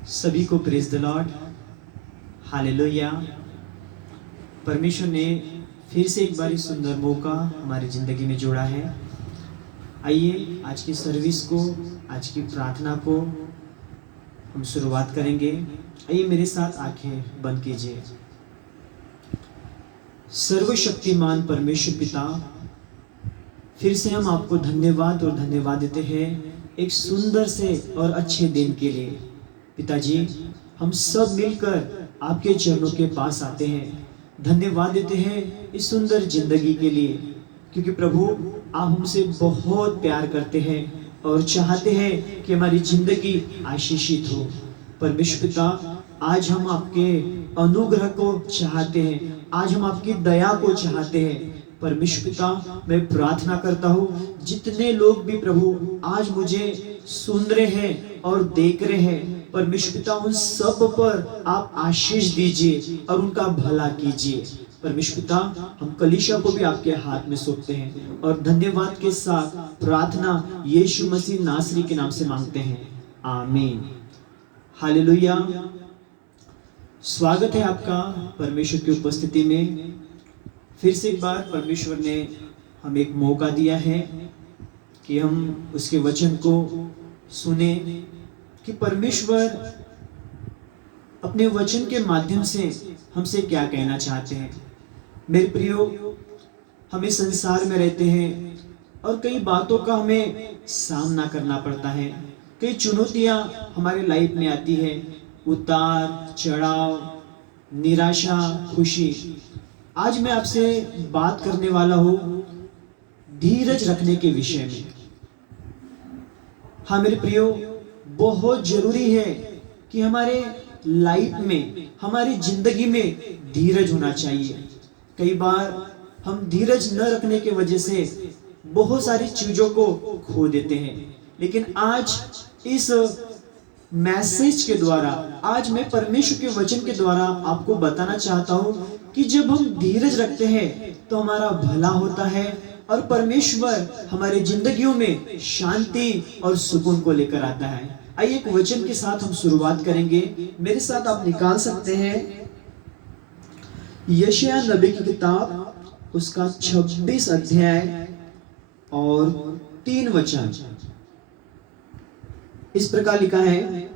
सभी को praise the Lord, hallelujah. परमेश्वर ने फिर से एक बार सुंदर मौका हमारी ज़िंदगी में जोड़ा है। आइए आज की सर्विस को, आज की प्रार्थना को हम शुरुआत करेंगे। आइए मेरे साथ आंखें बंद कीजिए। सर्वशक्तिमान परमेश्वर पिता, फिर से हम आपको धन्यवाद और धन्यवाद देते हैं एक सुंदर से और अच्छे दिन के लिए। पिताजी, हम सब मिलकर आपके चरणों के पास आते हैं, धन्यवाद देते हैं इस सुंदर जिंदगी के लिए, क्योंकि प्रभु आप हमसे बहुत प्यार करते हैं और चाहते हैं कि हमारी जिंदगी आशीषित हो। परमेश्वर पिता, आज हम आपके अनुग्रह को चाहते हैं, आज हम आपकी दया को चाहते हैं। परमेश्वर पिता, मैं प्रार्थना करता हूँ जितने लोग भी प्रभु आज मुझे सुन रहे हैं और देख रहे हैं, परमेश्वर पिता उन सब पर आप आशीष दीजिए और उनका भला कीजिए। परमेश्वर पिता, हम कलीसिया को भी आपके हाथ में सौंपते हैं और धन्यवाद के साथ प्रार्थना यीशु मसीह नासरी के नाम से मांगते हैं, आमीन। हालेलुया। स्वागत है आपका परमेश्वर की उपस्थिति में। फिर से एक बार परमेश्वर ने हमें एक मौका दिया है कि हम उसके वचन को सुने कि परमेश्वर अपने वचन के माध्यम से हमसे क्या कहना चाहते हैं। मेरे प्रियो, हमें संसार में रहते हैं और कई बातों का हमें सामना करना पड़ता है। कई चुनौतियां हमारी लाइफ में आती है, उतार चढ़ाव, निराशा, खुशी। आज मैं आपसे बात करने वाला हूं धीरज रखने के विषय में। हाँ मेरे प्रियो, बहुत जरूरी है कि हमारे लाइफ में, हमारी जिंदगी में धीरज होना चाहिए। कई बार हम धीरज न रखने के वजह से बहुत सारी चीजों को खो देते हैं। लेकिन आज इस मैसेज के द्वारा, आज मैं परमेश्वर के वचन के द्वारा आपको बताना चाहता हूं कि जब हम धीरज रखते हैं तो हमारा भला होता है और परमेश्वर हमारी जिंदगियों में शांति और सुकून को लेकर आता है। आइए एक वचन के साथ हम शुरुआत करेंगे। मेरे साथ आप निकाल सकते हैं यशायाह नबी की किताब, उसका 26 अध्याय और 3 वचन। इस प्रकार लिखा है,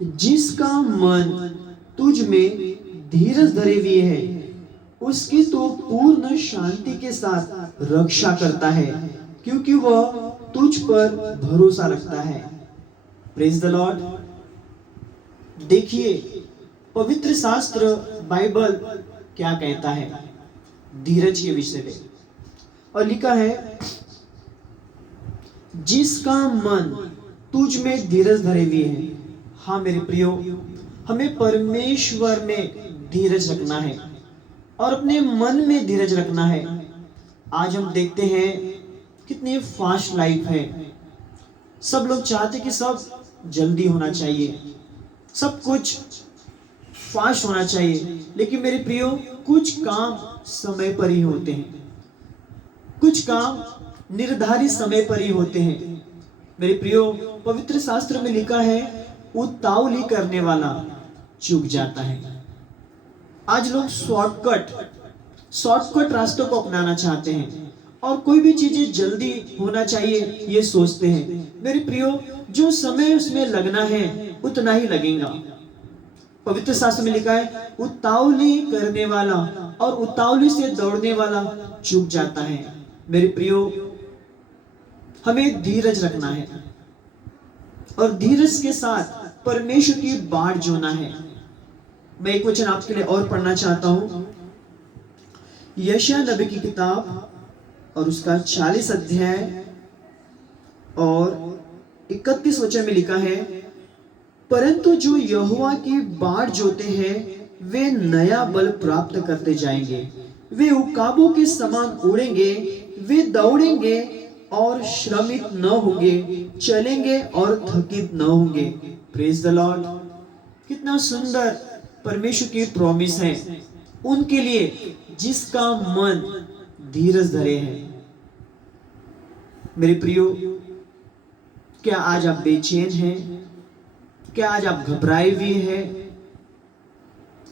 जिसका मन तुझ में धीरज धरे हुए है उसकी तो पूर्ण शांति के साथ रक्षा करता है, क्योंकि वह तुझ पर भरोसा रखता है। Praise the Lord. देखिए पवित्र शास्त्र बाइबल क्या कहता है धीरज के विषय में, और लिखा है, जिसका मन तुझ में धीरज धरे हुए है। हाँ मेरे प्रियो, हमें परमेश्वर में धीरज रखना है और अपने मन में धीरज रखना है। आज हम देखते हैं कितनी फास्ट लाइफ है। सब लोग चाहते कि सब जल्दी होना चाहिए, सब कुछ फास्ट होना चाहिए। लेकिन मेरे प्रियो, कुछ काम समय पर ही होते हैं, कुछ काम निर्धारित समय पर ही होते हैं। मेरे प्रियो, पवित्र शास्त्र में लिखा है, उतावली करने वाला चूक जाता है। आज लोग शॉर्टकट रास्तों को अपनाना चाहते हैं और कोई भी चीजें जल्दी होना चाहिए ये सोचते हैं। मेरे प्रियो, जो समय उसमें लगना है उतना ही लगेगा। पवित्र शास्त्र में लिखा है, उतावली करने वाला और उतावली से दौड़ने वाला चूक जाता है। मेरे प्रियो, हमें धीरज रखना है और धीरज के साथ परमेश्वर की बाट जोना है। मैं एक वचन आपके लिए और पढ़ना चाहता हूं, यशायाह नबी की किताब और उसका 40 अध्याय और 31 वचन में लिखा है, परंतु जो यहोवा की बाट जोते हैं वे नया बल प्राप्त करते जाएंगे, वे उकाबों के समान उड़ेंगे, वे दौड़ेंगे और श्रमित न होंगे, चलेंगे और थकित न होंगे। Praise the Lord. कितना सुंदर परमेश्वर की प्रॉमिस है उनके लिए जिसका मन धीरज धरे है। मेरे प्रियो, क्या आज आप बेचैन हैं? क्या आज आप घबराए हुए हैं?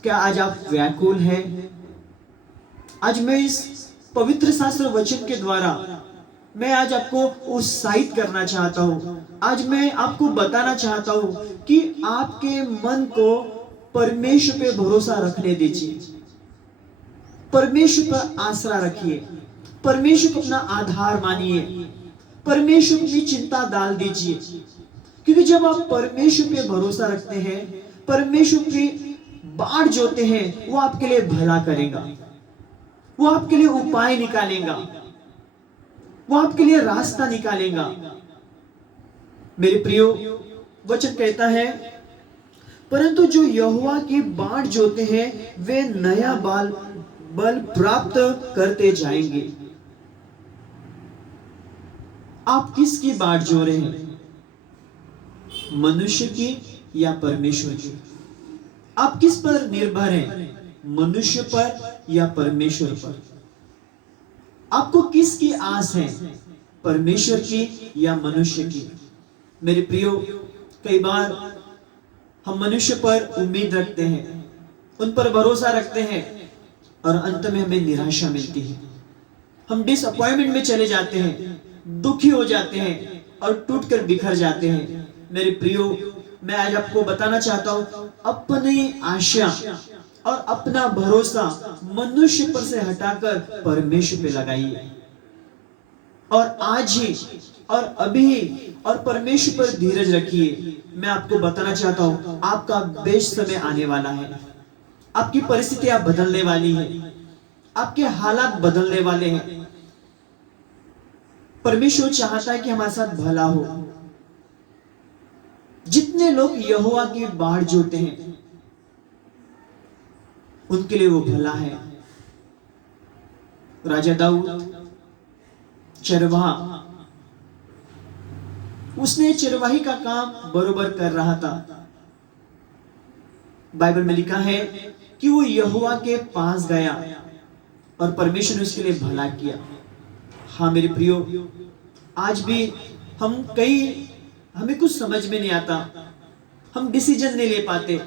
क्या आज आप व्याकुल हैं? आज मैं इस पवित्र शास्त्र वचन के द्वारा मैं आज आपको उत्साहित करना चाहता हूं। आज मैं आपको बताना चाहता हूं कि आपके मन को परमेश्वर पे भरोसा रखने दीजिए, परमेश्वर पर आसरा रखिए, परमेश्वर को अपना आधार मानिए, परमेश्वर की चिंता डाल दीजिए। क्योंकि जब आप परमेश्वर पे भरोसा रखते हैं, परमेश्वर की बाट जोते हैं, वो आपके लिए भला करेगा, वो आपके लिए उपाय निकालेगा, वो आपके लिए रास्ता निकालेगा। मेरे प्रियो, वचन कहता है, परंतु जो यहोवा की बाट जोते हैं वे नया बल प्राप्त करते जाएंगे। आप किसकी बाट जो रहे हैं? मनुष्य की या परमेश्वर की? आप किस पर निर्भर हैं? मनुष्य पर या परमेश्वर पर? आपको किसकी आस है? परमेश्वर की या मनुष्य की? मेरे प्रियो, कई बार हम मनुष्य पर उम्मीद रखते हैं, उन पर भरोसा रखते हैं और अंत में हमें निराशा मिलती है। हम डिसअपॉइंटमेंट में चले जाते हैं, दुखी हो जाते हैं और टूटकर बिखर जाते हैं। मेरे प्रियो, मैं आज आपको बताना चाहता हूं, अपनी आशा और अपना भरोसा मनुष्य पर से हटाकर परमेश्वर पे लगाइए, और आज ही और अभी ही और परमेश्वर पर धीरज रखिए। मैं आपको बताना चाहता हूं, आपका बेस्ट समय आने वाला है, आपकी परिस्थितियां बदलने वाली है, आपके हालात बदलने वाले हैं। परमेश्वर चाहता है कि हमारे साथ भला हो। जितने लोग यहोवा की बाट जोते हैं उनके लिए वो भला है। राजा दाऊद चरवाहा, उसने चरवाही का काम बरोबर कर रहा था। बाइबल में लिखा है कि वो यहोवा के पास गया और परमेश्वर ने उसके लिए भला किया। हाँ मेरे प्रियो, आज भी हमें कुछ समझ में नहीं आता, हम डिसीजन नहीं ले पाते।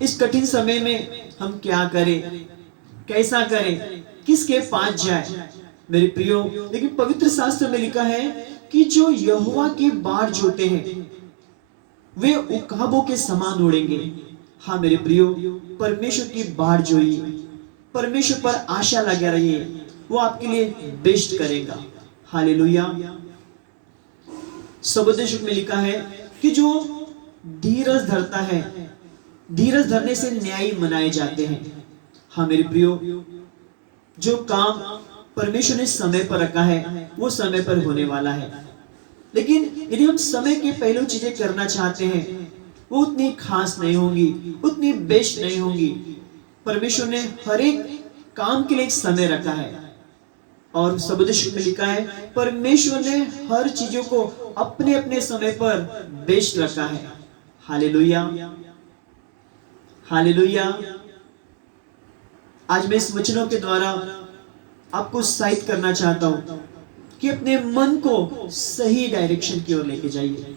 इस कठिन समय में हम क्या करें, कैसा करें, किसके पास जाए? मेरे प्रियो, लेकिन पवित्र शास्त्र में लिखा है कि जो यहोवा की बाट जोते हैं वे उकाबों के समान उड़ेंगे। हाँ मेरे प्रियो, परमेश्वर की बाट जोइए, परमेश्वर पर आशा लगा रहिए, वो आपके लिए बेस्ट करेगा। हालेलुया। सबोदेश में लिखा है कि जो धीरज धरता है, धीरज धरने से न्याय मनाए जाते हैं। हाँ मेरे प्रियो, जो काम परमेश्वर ने समय पर रखा है वो समय पर होने वाला है। लेकिन यदि हम समय के पहले चीजें करना चाहते हैं, वो उतनी खास नहीं होंगी, उतनी बेस्ट नहीं होंगी। परमेश्वर ने हर एक काम के लिए एक समय रखा है, और सबोदेश में लिखा है परमेश्वर ने हर चीजों को अपने अपने समय पर बेस्ट रखा है। Hallelujah, hallelujah. आज मैं इस वचनों के द्वारा आपको उत्साहित करना चाहता हूं कि अपने मन को सही डायरेक्शन की ओर लेके जाइए,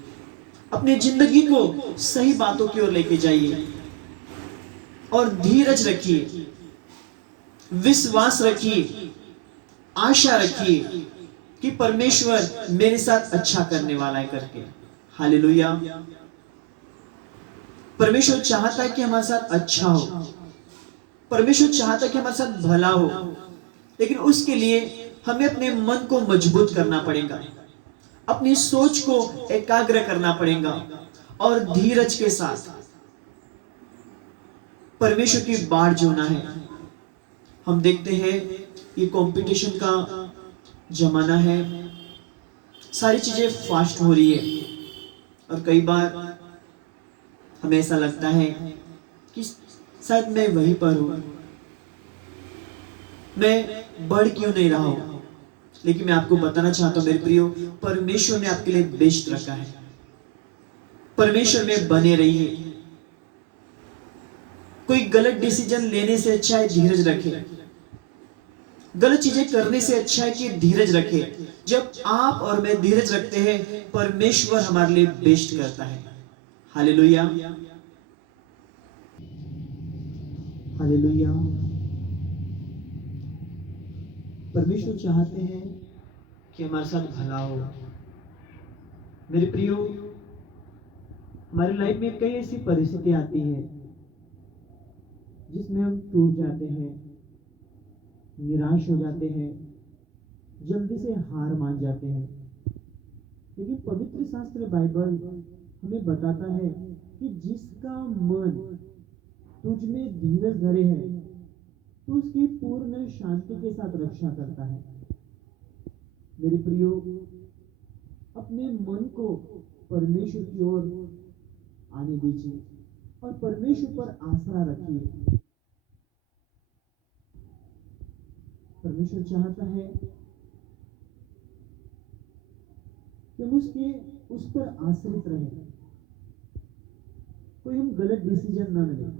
अपनी जिंदगी को सही बातों की ओर लेके जाइए, और धीरज रखिए, विश्वास रखिए, आशा रखिए कि परमेश्वर मेरे साथ अच्छा करने वाला है करके। हालेलुया। परमेश्वर चाहता है कि हमारे साथ अच्छा हो, परमेश्वर चाहता है कि हमारे साथ भला हो, लेकिन उसके लिए हमें अपने मन को मजबूत करना पड़ेगा, अपनी सोच को एकाग्र करना पड़ेगा, और धीरज के साथ परमेश्वर की बाट जोना है। हम देखते हैं ये कंपटीशन का जमाना है, सारी चीजें फास्ट हो रही है, और कई बार हमें ऐसा लगता है कि शायद मैं वहीं पर हूं, मैं बढ़ क्यों नहीं रहा हूं। लेकिन मैं आपको बताना चाहता हूं मेरे प्रियो, परमेश्वर ने आपके लिए बेस्ट रखा है। परमेश्वर में बने रहिए। कोई गलत डिसीजन लेने से अच्छा है धीरज रखे, गलत चीजें करने से अच्छा है कि धीरज रखे। जब आप और मैं धीरज रखते हैं, परमेश्वर हमारे लिए बेस्ट करता है। Hallelujah, hallelujah. परमेश्वर चाहते हैं कि हमारे साथ भला हो। मेरे प्रियो, हमारी लाइफ में कई ऐसी परिस्थिति आती है जिसमें हम टूट जाते हैं, निराश हो जाते हैं, जल्दी से हार मान जाते हैं। लेकिन पवित्र शास्त्र बाइबल हमें बताता है कि जिसका मन तुझ में धीरज धरे है तो उसकी पूर्ण शांति के साथ रक्षा करता है। मेरे प्रियो, अपने मन को परमेश्वर की ओर आने दीजिए और परमेश्वर पर आसरा रखिए। परमेश्वर चाहता है कि हम उस पर आश्रित रहे, कोई हम गलत डिसीजन ना लें।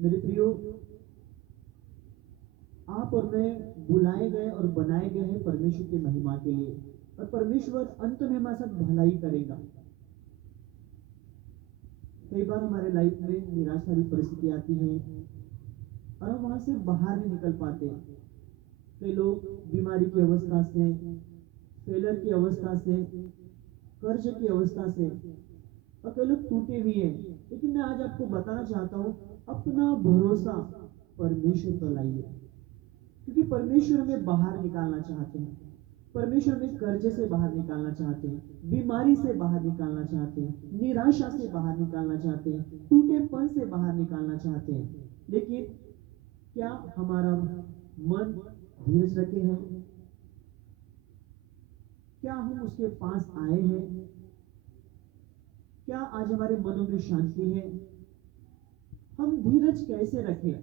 मेरे प्रियो, आप और मैं बुलाए गए और बनाए गए हैं परमेश्वर की महिमा के लिए, और परमेश्वर अंत में हमारे साथ भलाई करेगा। कई बार हमारे लाइफ में निराशा की परिस्थिति आती है और हम वहां से बाहर नहीं निकल पाते। कई लोग बीमारी की अवस्था से, फेलर की अवस्था से, कर्ज की अवस्था से, और कई लोग टूटे हुए हैं। लेकिन मैं आज आपको बताना चाहता हूं, अपना भरोसा परमेश्वर पर लाइए, क्योंकि परमेश्वर हमें बाहर निकालना चाहते हैं। परमेश्वर हमें कर्ज से बाहर निकालना चाहते हैं, बीमारी से बाहर निकालना चाहते हैं, निराशा से बाहर निकालना चाहते हैं, टूटेपन से बाहर निकालना चाहते हैं। लेकिन क्या हमारा मन धीरज रखे हैं? क्या हम उसके पास आए हैं? क्या आज हमारे मनों में शांति है? हम धीरज कैसे रखें?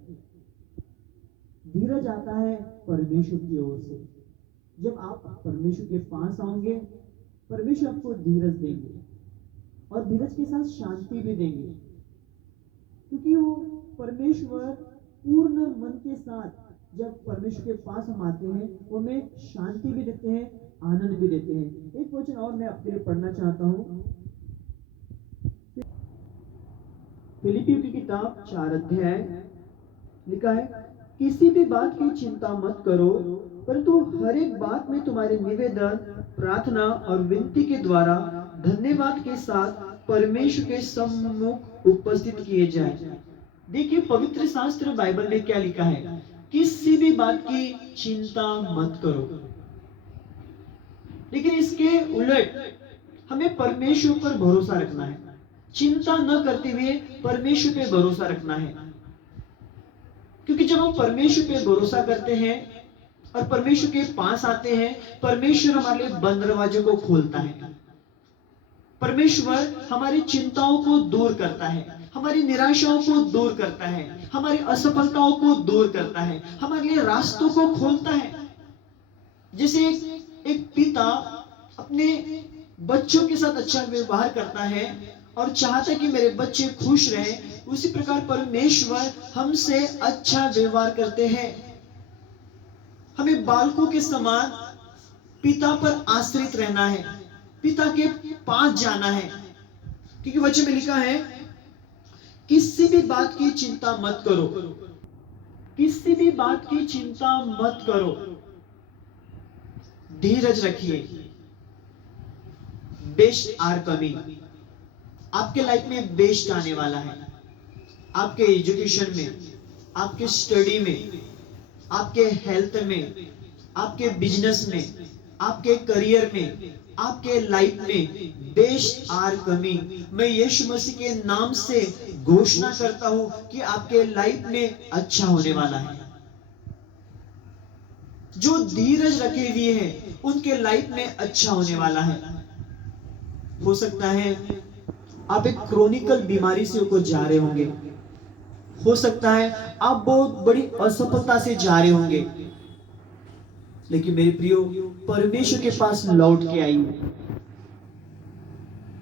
धीरज आता है परमेश्वर की ओर से। जब आप परमेश्वर के पास आओगे, परमेश्वर आपको धीरज देंगे और धीरज के साथ शांति भी देंगे, क्योंकि वो परमेश्वर पूर्ण मन के साथ जब परमेश्वर के पास हम आते हैं, वो हमें शांति भी देते हैं, आनंद भी देते हैं। एक वचन और मैं आपके लिए पढ़ना चाहता हूं। फिलिपियों की किताब 4 अध्याय लिखा है, किसी भी बात की चिंता मत करो, परंतु हर एक बात में तुम्हारे निवेदन, प्रार्थना और विनती के द्वारा धन्यवाद के साथ परमेश्वर के सम्मुख उपस्थित किए जाए। देखिए पवित्र शास्त्र बाइबल में क्या लिखा है, किसी भी बात की चिंता मत करो। लेकिन इसके उलट हमें परमेश्वर पर भरोसा रखना है। चिंता न करते हुए परमेश्वर पे भरोसा रखना है, क्योंकि जब हम परमेश्वर पे भरोसा करते हैं और परमेश्वर के पास आते हैं, परमेश्वर हमारे लिए बंद दरवाजों को खोलता है। परमेश्वर हमारी चिंताओं को दूर करता है, हमारी निराशाओं को दूर करता है, हमारी असफलताओं को दूर करता है, हमारे लिए रास्तों को खोलता है। जैसे एक पिता अपने बच्चों के साथ अच्छा व्यवहार करता है और चाहता है कि मेरे बच्चे खुश रहें, उसी प्रकार परमेश्वर हमसे अच्छा व्यवहार करते हैं। हमें बालकों के समान पिता पर आश्रित रहना है, पिता के पास जाना है, क्योंकि वचन में लिखा है, किसी भी बात की चिंता मत करो, किसी भी बात की चिंता मत करो, धीरज रखिए। Best are coming. आपके लाइफ में बेस्ट आने वाला है। आपके एजुकेशन में, आपके स्टडी में, आपके हेल्थ में, आपके बिजनेस में, आपके करियर में, आपके लाइफ में बेस्ट आर कमिंग। मैं यीशु मसीह के नाम से घोषणा करता हूं कि आपके लाइफ में अच्छा होने वाला है। जो धीरज रखे हुए हैं उनके लाइफ में अच्छा होने वाला है। हो सकता है आप एक क्रोनिकल बीमारी से होकर जा रहे होंगे, हो सकता है आप बहुत बड़ी असफलता से जा रहे होंगे, लेकिन मेरे प्रियो परमेश्वर के पास लौट के आइए,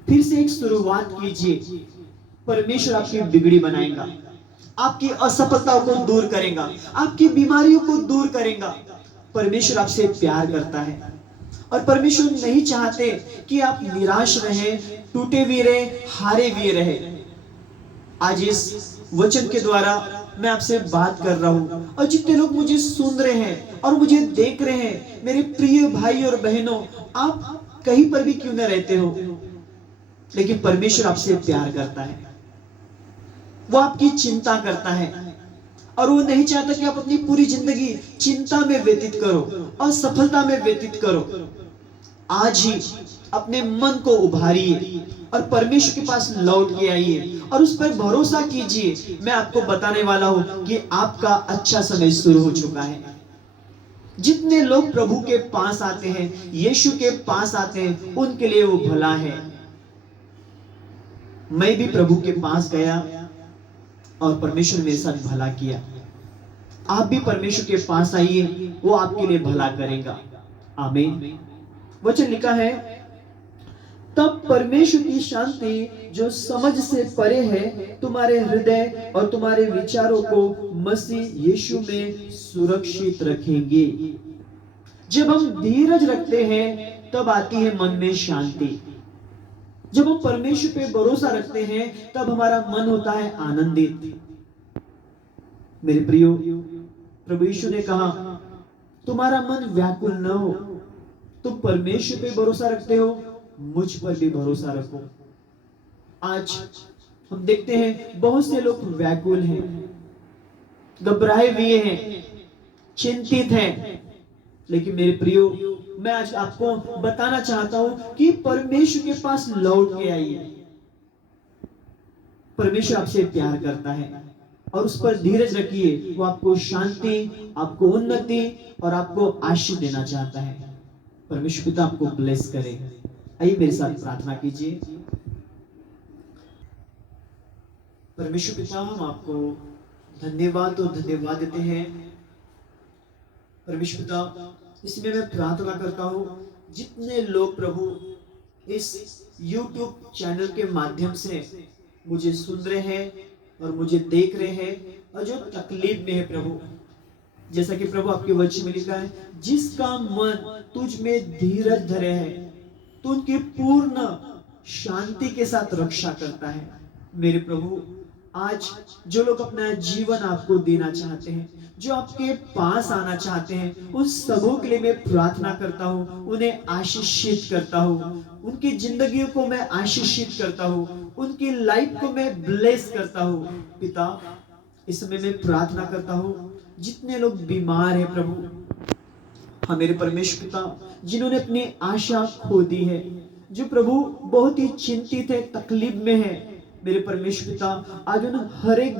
फिर से एक शुरुआत कीजिए। परमेश्वर आपकी बिगड़ी बनाएगा, आपकी असफलताओं को दूर करेगा, आपकी बीमारियों को दूर करेगा। परमेश्वर आपसे प्यार करता है और परमेश्वर नहीं चाहते कि आप निराश रहे, टूटे हुए रहे, हारे हुए रहे। आज इस वचन के द्वारा मैं आपसे बात कर रहा हूं, और जितने लोग मुझे सुन रहे हैं और मुझे देख रहे हैं, मेरे प्रिय भाई और बहनों, आप कहीं पर भी क्यों न रहते हो, लेकिन परमेश्वर आपसे प्यार करता है, वो आपकी चिंता करता है, और वो नहीं चाहता कि आप अपनी पूरी जिंदगी चिंता में व्यतीत करो, असफलता में व्यतीत करो। आज ही अपने मन को उभारिए और परमेश्वर के पास लौट के आइए और उस पर भरोसा कीजिए। मैं आपको बताने वाला हूं कि आपका अच्छा समय शुरू हो चुका है। जितने लोग प्रभु के पास आते हैं, यीशु के पास आते हैं, उनके लिए वो भला है। मैं भी प्रभु के पास गया और परमेश्वर मेरे साथ भला किया। आप भी परमेश्वर के पास आइए, वो आपके लिए भला करेगा। आमीन। वचन लिखा है, तब परमेश्वर की शांति जो समझ से परे है तुम्हारे हृदय और तुम्हारे विचारों को मसीह यीशु में सुरक्षित रखेंगे। जब हम धीरज रखते हैं तब आती है मन में शांति। जब हम परमेश्वर पे भरोसा रखते हैं तब हमारा मन होता है आनंदित। मेरे प्रियो, प्रभु यीशु ने कहा, तुम्हारा मन व्याकुल न हो। तुम परमेश्वर पे भरोसा रखते हो, मुझ पर भी भरोसा रखो। आज हम देखते हैं बहुत से लोग व्याकुल हैं, घबराए हुए हैं, चिंतित हैं। लेकिन मेरे प्रियो, मैं आज आपको बताना चाहता हूं कि परमेश्वर के पास लौट के आइए। परमेश्वर आपसे प्यार करता है और उस पर धीरज रखिए। वो आपको शांति, आपको उन्नति और आपको आशीष देना चाहता है। परमेश्वर पिता आपको ब्लेस करे। आइए मेरे साथ प्रार्थना कीजिए। परमेश्वर पिता, हम आपको धन्यवाद और धन्यवाद देते हैं। परमेश्वर पिता, इसमें मैं प्रार्थना करता हूं, जितने लोग प्रभु इस YouTube चैनल के माध्यम से मुझे सुन रहे हैं और मुझे देख रहे हैं और जो तकलीफ में है प्रभु, जैसा कि प्रभु आपके वचन में लिखा है, जिसका मन तुझ में धीरज धरे है तो उनकी पूर्ण शांति के साथ रक्षा करता है। मेरे प्रभु, आज जो लोग अपना जीवन आपको देना चाहते हैं, जो आपके पास आना चाहते हैं, उन सबों के लिए मैं प्रार्थना करता हूँ, उन्हें आशीषित करता हूँ, उनकी जिंदगियों को मैं आशीषित करता हूँ, उनकी लाइफ को मैं ब्लेस करता हूँ। पिता, इस समय मैं प्रार्थना करता हूँ, जितने लोग बीमार हैं प्रभु, हाँ मेरे परमेश्वर पिता, जिन्होंने अपनी आशा खो दी है, जो प्रभु बहुत ही चिंतित है, तकलीफ में है, मेरे परमेश्वर पिता, आज उन हर एक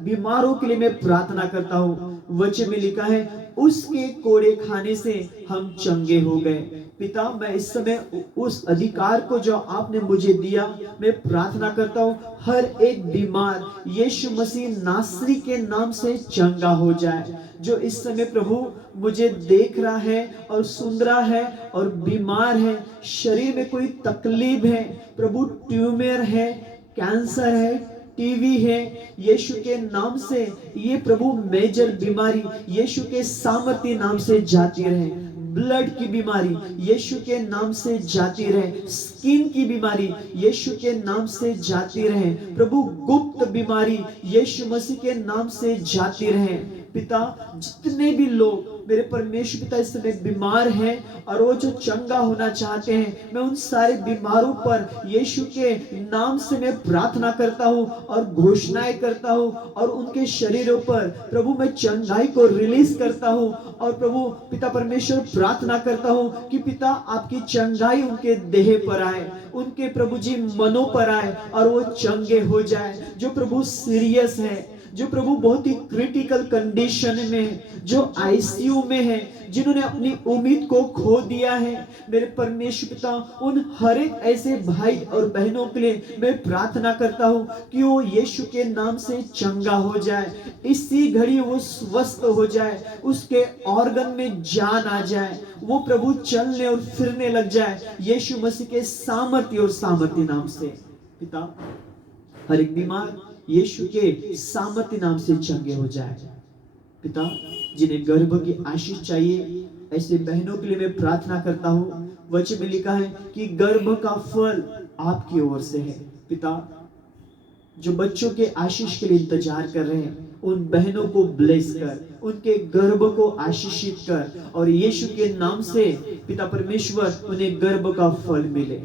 बीमारों के लिए मैं प्रार्थना करता हूँ। वचन में लिखा है, उसके कोड़े खाने से हम चंगे हो गए। पिता, मैं इस समय उस अधिकार को जो आपने मुझे दिया, मैं प्रार्थना करता हूँ, हर एक बीमार यीशु मसीह नासरी के नाम से चंगा हो जाए। जो इस समय प्रभु मुझे देख रहा है और सुन रहा है और बीमार है, शरीर में कोई तकलीफ है प्रभु, ट्यूमर है, कैंसर है, टीवी है, यीशु के नाम से ये प्रभु मेजर बीमारी यीशु के सामर्थ्य नाम से जाती रहे। ब्लड की बीमारी यीशु के नाम से जाती रहे। स्किन की बीमारी यीशु के नाम से जाती रहे। प्रभु, गुप्त बीमारी यीशु मसीह के नाम से जाती रहे। पिता, जितने भी लोग मेरे परमेश्वर पिता इस समय बीमार हैं और वो जो चंगा होना चाहते हैं, मैं उन सारे बीमारों पर यीशु के नाम से मैं प्रार्थना करता हूँ और घोषणाएं करता हूँ, और उनके शरीरों पर प्रभु मैं चंगाई को रिलीज करता हूँ। और प्रभु पिता परमेश्वर, प्रार्थना करता हूँ कि पिता आपकी चंगाई उनके देह पर आए, उनके प्रभु जी मनों पर आए और वो चंगे हो जाए। जो प्रभु सीरियस है, जो प्रभु बहुत ही क्रिटिकल कंडीशन में है, जो आईसीयू में है, जिन्होंने अपनी उम्मीद को खो दिया है, मेरे परमेश्वर पिता, उन हर एक ऐसे भाई और बहनों के लिए मैं प्रार्थना करता हूँ कि वो यीशु के नाम से चंगा हो जाए। इसी घड़ी वो स्वस्थ हो जाए, उसके ऑर्गन में जान आ जाए, वो प्रभु चलने और फिरने लग जाए यीशु मसीह के सामर्थ्य नाम से। पिता, हर एक बीमार यीशु के सामर्थ्य नाम से चंगे हो जाए। पिता, जिन्हें गर्भ की आशीष चाहिए, ऐसे बहनों के लिए मैं प्रार्थना करता हूँ। वचन में लिखा है कि गर्भ का फल आपकी ओर से है। पिता, जो बच्चों के आशीष के लिए इंतजार कर रहे हैं, उन बहनों को ब्लेस कर, उनके गर्भ को आशीषित कर, और यीशु के नाम से पिता परमेश्वर उन्हें गर्भ का फल मिले।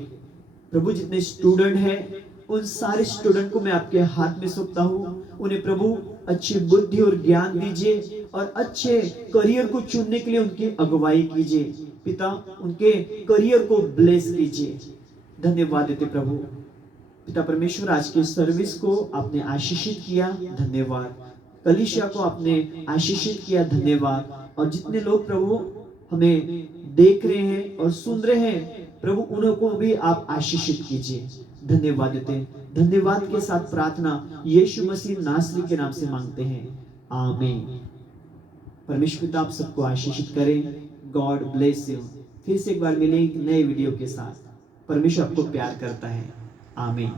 प्रभु, जितने स्टूडेंट हैं उन सारे स्टूडेंट को मैं आपके हाथ में सौंपता हूँ। उन्हें प्रभु अच्छी बुद्धि और ज्ञान दीजिए और अच्छे करियर को चुनने के लिए उनकी अगुवाई कीजिए। पिता, उनके करियर को ब्लेस कीजिए। धन्यवाद देते प्रभु। पिता परमेश्वर, आज के सर्विस को आपने आशीषित किया, धन्यवाद। कलीसिया को आपने आशीषित किया, धन्यवाद। और जितने लोग प्रभु हमें देख रहे हैं और सुन रहे हैं, प्रभु उनको भी आप आशीषित कीजिए। धन्यवाद देते हैं। धन्यवाद के साथ प्रार्थना यीशु मसीह नासरी के नाम से मांगते हैं, आमीन। परमेश्वर पिता आप सबको आशीषित करें। God bless you. फिर से एक बार मिलेंगे नए वीडियो के साथ। परमेश्वर आपको प्यार करता है, आमीन।